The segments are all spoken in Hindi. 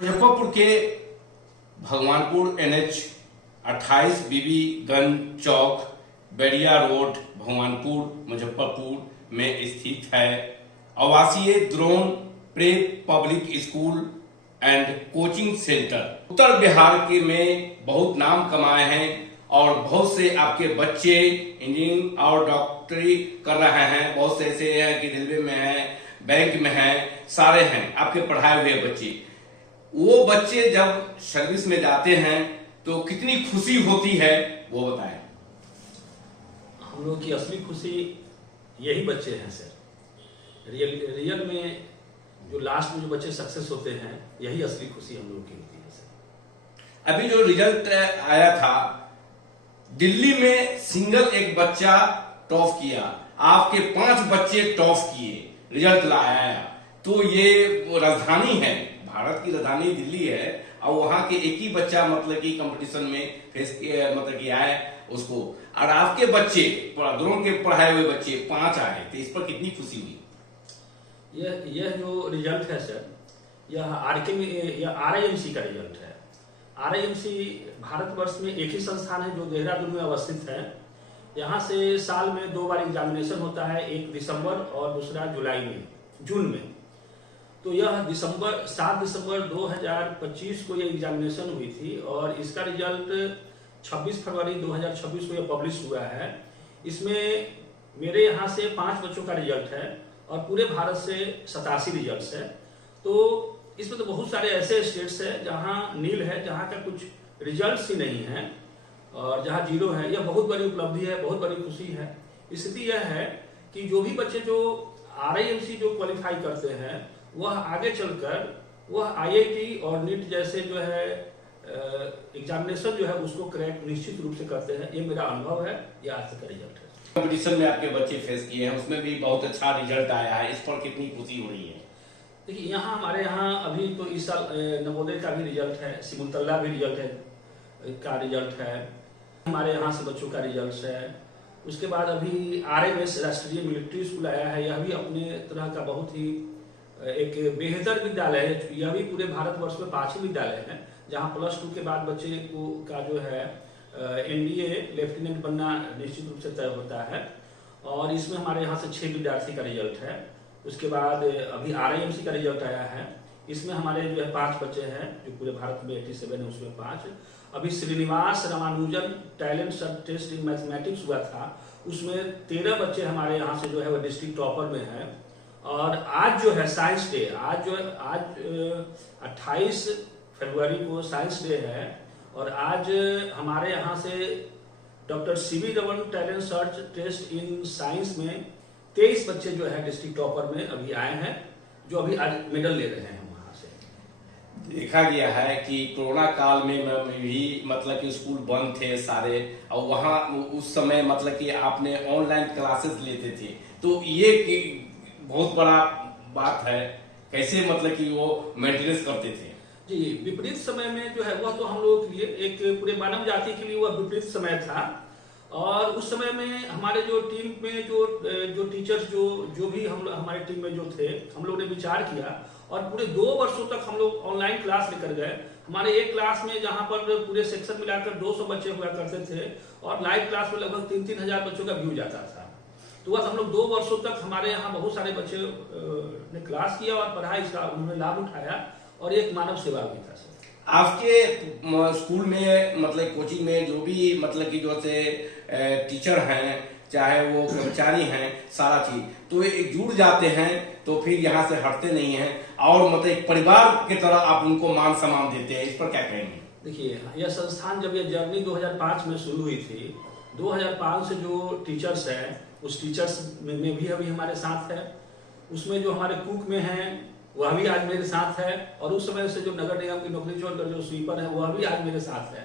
मुजफ्फरपुर के भगवानपुर NH 28 बीबीगंज चौक बेड़िया रोड भगवानपुर मुजफ्फरपुर में स्थित है आवासीय Drona prep public school and coaching centre. उत्तर बिहार के में बहुत नाम कमाए हैं और बहुत से आपके बच्चे इंजीनियरिंग और डॉक्टरी कर रहे हैं। बहुत से ऐसे हैं कि रेलवे में हैं, बैंक में हैं, सारे हैं आपके पढ़ाए हुए बच्चे। वो बच्चे जब सर्विस में जाते हैं तो कितनी खुशी होती है वो बताएं। हम लोग की असली खुशी यही बच्चे हैं सर। रियल में जो लास्ट में जो बच्चे सक्सेस होते हैं यही असली खुशी हम लोग की होती है सर। अभी जो रिजल्ट आया था दिल्ली में सिंगल एक बच्चा टॉप किया, आपके 5 बच्चे टॉप किए, रिजल्ट लाया। तो ये राजधानी है, भारत की राजधानी दिल्ली है और वहां के एक ही बच्चा मतलब कि कंपटीशन में फेस मतलब कि आए उसको, और आपके बच्चे द्रोण के पढ़ाए हुए बच्चे 5 आए, तो इस पर कितनी खुशी हुई। यह जो रिजल्ट है सर, यह RIMC का रिजल्ट है। RIMC भारतवर्ष में एक ही संस्थान है जो देहरादून में अवस्थित है। यहाँ से साल में 2 बार एग्जामिनेशन होता है, एक दिसंबर और दूसरा जून में। तो यह 7 दिसंबर 2025 को यह एग्जामिनेशन हुई थी और इसका रिजल्ट 26 फरवरी 2026 को यह पब्लिश हुआ है। इसमें मेरे यहाँ से 5 बच्चों का रिजल्ट है और पूरे भारत से 87 रिजल्ट्स है। तो इसमें तो बहुत सारे ऐसे स्टेट्स है जहाँ नील है, जहाँ का कुछ रिजल्ट्स ही नहीं है और जहाँ 0 है। यह बहुत बड़ी उपलब्धि है, बहुत बड़ी खुशी है। स्थिति यह है कि जो भी बच्चे जो RIMC जो क्वालिफाई करते हैं वह आगे चलकर वह IIT और नीट जैसे जो है एग्जामिनेशन जो है उसको क्रैक निश्चित रूप से करते हैं। ये मेरा अनुभव है, ये आज तक का रिजल्ट है। कंपटीशन में आपके बच्चे फेस किए हैं, उसमें भी बहुत अच्छा रिजल्ट आया है, इस पर कितनी खुशी हो रही है। देखिए हमारे यहाँ अभी तो इस साल नवोदय का भी रिजल्ट है, सिमुलतला भी रिजल्ट है, हमारे यहाँ से बच्चों का रिजल्ट है। उसके बाद अभी RMS राष्ट्रीय मिलिट्री स्कूल आया है। यह भी अपने तरह का बहुत ही एक बेहतर विद्यालय है। यह भी पूरे भारतवर्ष में 5 ही विद्यालय है जहाँ +2 के बाद बच्चे को का जो है NDA लेफ्टिनेंट बनना निश्चित रूप से तय होता है और इसमें हमारे यहाँ से 6 विद्यार्थी का रिजल्ट है। उसके बाद अभी RIMC का रिजल्ट आया है, इसमें हमारे जो है 5 बच्चे हैं, जो पूरे भारत में 87 है उसमें 5। अभी श्रीनिवास रामानुजन टैलेंट सब टेस्ट इन मैथमेटिक्स हुआ था, उसमें 13 बच्चे हमारे यहाँ से जो है वह डिस्ट्रिक्ट टॉपर में है। और आज जो है साइंस डे, आज 28 फरवरी को साइंस डे है और आज हमारे यहाँ से doctor CB Raman talent search test in science में 23 बच्चे जो है डिस्ट्रिक्ट टॉपर में अभी आए हैं, जो अभी आज मेडल ले रहे हैं वहां से। देखा गया है कि कोरोना काल में भी मतलब कि स्कूल बंद थे सारे, और वहाँ उस समय मतलब कि आपने ऑनलाइन क्लासेस लेते थे, तो ये बहुत बड़ा बात है। कैसे मतलब कि वो मेंटेनेंस करते थे। जी, विपरीत समय में जो है वह तो हम लोगों के लिए एक पूरे मानव जाति के लिए वह विपरीत समय था। और उस समय में हमारे जो टीम में जो टीचर्स जो भी हमारे टीम में जो थे, हम लोग ने विचार किया और पूरे 2 वर्षों तक हम लोग ऑनलाइन क्लास लेकर गए। हमारे एक क्लास में जहां पर पूरे सेक्शन मिलाकर 200 बच्चे हुआ करते थे और लाइव क्लास में लगभग 3-3 हजार बच्चों का व्यू जाता था। तो बस हम लोग 2 वर्षों तक हमारे यहाँ बहुत सारे बच्चे ने क्लास किया और पढ़ाई इसका उन्होंने लाभ उठाया और एक मानव सेवा भी था सर। आपके स्कूल में मतलब कोचिंग में जो भी मतलब कि जो से टीचर हैं, चाहे वो कर्मचारी हैं, सारा चीज तो एक जुड़ जाते हैं, तो फिर यहाँ से हटते नहीं हैं और मतलब एक परिवार की तरह आप उनको मान सम्मान देते हैं, इस पर क्या कहेंगे। देखिए यह संस्थान जब यह जर्नी 2005 में शुरू हुई थी, 2005 से जो टीचर्स हैं उस टीचर्स में भी अभी हमारे साथ है। उसमें जो हमारे कुक में हैं वह भी आज मेरे साथ है और उस समय से जो नगर निगम की नौकरी छोड़कर जो स्वीपर है वह भी आज मेरे साथ है।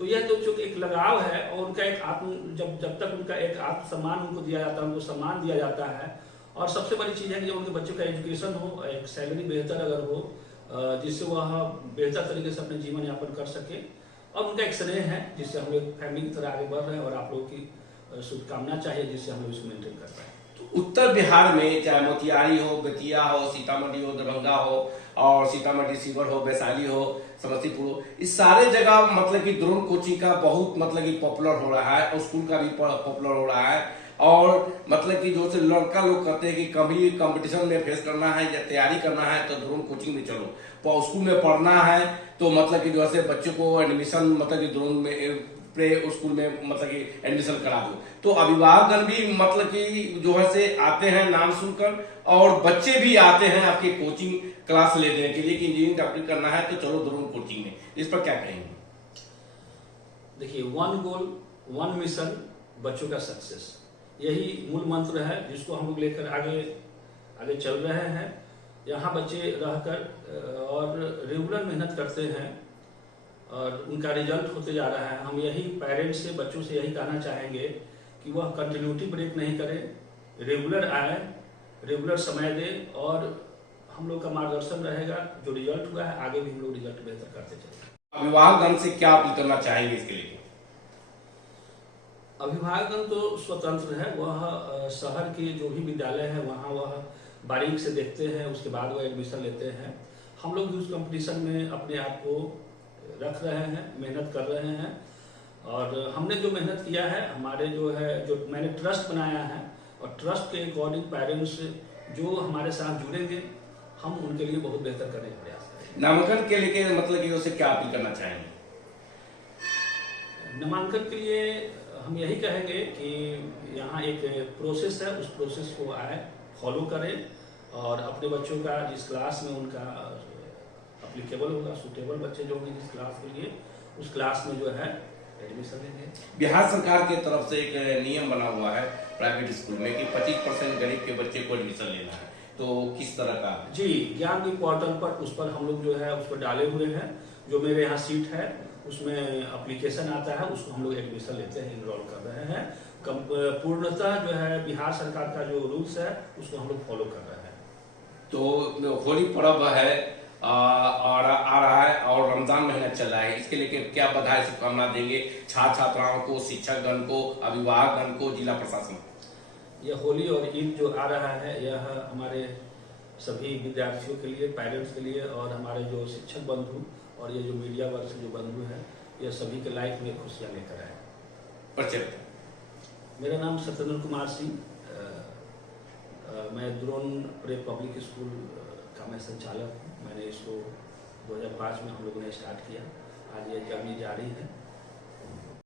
तो यह तो जो एक लगाव है और उनका एक जब तक उनका एक आत्मसम्मान उनको दिया जाता है, उनको सम्मान दिया जाता है। और सबसे बड़ी चीज है कि जब उनके बच्चों का एजुकेशन हो, एक सैलरी बेहतर अगर हो, जिससे वह बेहतर तरीके से अपने जीवन यापन कर सके, और उनका एक स्नेह है जिससे हम लोग फैमिली की तरह आगे बढ़ रहे हैं और आप लोगों की शुभकामना चाहिए जिससे हम लोग इसको मेंटेन कर पाए। उत्तर बिहार में चाहे मोतिहारी हो, बेतिया हो, सीतामढ़ी हो, दरभंगा हो और सीतामढ़ी शिवर हो, वैशाली हो, समस्तीपुर हो, इस सारे जगह मतलब कि ड्रोन कोचिंग का बहुत मतलब कि पॉपुलर हो रहा है और स्कूल का भी पॉपुलर हो रहा है। और मतलब कि जो से लड़का लोग कहते हैं कि कभी कंपटीशन में फेस करना है या तैयारी करना है तो ड्रोन कोचिंग में चलो, पर स्कूल में पढ़ना है तो मतलब कि जैसे बच्चों को एडमिशन मतलब कि ड्रोन में प्ले स्कूल में मतलब कि एडमिशन करा दो। तो अभिभावकगण भी मतलब कि जो है से आते हैं नाम सुनकर, और बच्चे भी आते हैं आपके कोचिंग क्लास लेने के लिए कि इंजीनियरिंग डॉक्टरी करना है तो चलो ड्रोन कोचिंग में। इस पर क्या कहेंगे? देखिए, वन गोल वन मिशन, बच्चों का सक्सेस, यही मूल मंत्र है जिसको हम लोग लेकर आगे आगे चल रहे हैं। यहाँ बच्चे रहकर और रेगुलर मेहनत करते हैं और उनका रिजल्ट होते जा रहा है। हम यही पेरेंट्स से, बच्चों से यही कहना चाहेंगे कि वह कंटिन्यूटी ब्रेक नहीं करें, रेगुलर आए, रेगुलर समय दें और हम लोग का मार्गदर्शन रहेगा। जो रिजल्ट हुआ है आगे भी हम लोग रिजल्ट बेहतर करते चलेंगे। अभिभावकगण से क्या अपील करना चाहेंगे इसके लिए? अभिभावकगण तो स्वतंत्र है, वह शहर के जो भी विद्यालय है वहाँ वह बारीक से देखते हैं, उसके बाद वह एडमिशन लेते हैं। हम लोग भी उस कंपटीशन में अपने आप को रख रहे हैं, मेहनत कर रहे हैं और हमने जो मेहनत किया है, हमारे जो है जो मैंने ट्रस्ट बनाया है और ट्रस्ट के अकॉर्डिंग पेरेंट्स जो हमारे साथ जुड़ेंगे हम उनके लिए बहुत बेहतर करने का प्रयास करेंगे। नामांकन के लिए मतलब कि उसे क्या अपील करना चाहेंगे? नामांकन के लिए हम यही कहेंगे कि यहाँ एक प्रोसेस है, उस प्रोसेस को आए, फॉलो करें और अपने बच्चों का जिस क्लास में उनका अप्लीकेबल होगा, सूटेबल बच्चे जो होंगे जिस क्लास के लिए, उस क्लास में जो है एडमिशन लेंगे। बिहार सरकार की तरफ से एक नियम बना हुआ है प्राइवेट स्कूल में कि 25% गरीब के बच्चे को एडमिशन लेना है, तो किस तरह का? जी, ज्ञान की पोर्टल पर उस पर हम लोग जो है उस पर डाले हुए हैं। जो मेरे यहाँ सीट है उसमें एप्लीकेशन आता है, उसको हम लोग एडमिशन लेते हैं, इनरोल कर रहे हैं। पूर्णतः जो है बिहार सरकार का जो रूल्स है उसको हम लोग फॉलो कर रहे हैं। तो होली पर्व है और आ रहा है और रमजान महीना चल रहा है, इसके लिए क्या बधाई शुभकामना देंगे छात्र छात्राओं को, शिक्षकगण को, अभिभावकगण को, जिला प्रशासन को? यह होली और ईद जो आ रहा है यह हमारे सभी विद्यार्थियों के लिए, पेरेंट्स के लिए और हमारे जो शिक्षक बंधु और ये जो मीडिया वर्ग से जो बंधु हैं, यह सभी के लाइफ में खुशियाँ लेकर आए। परिचय? मेरा नाम सत्येंद्र कुमार सिंह, मैं द्रोण प्रेप पब्लिक स्कूल का मैं संचालक हूँ। मैंने इसको 2005 में हम लोगों ने स्टार्ट किया, आज ये जर्नी जारी है।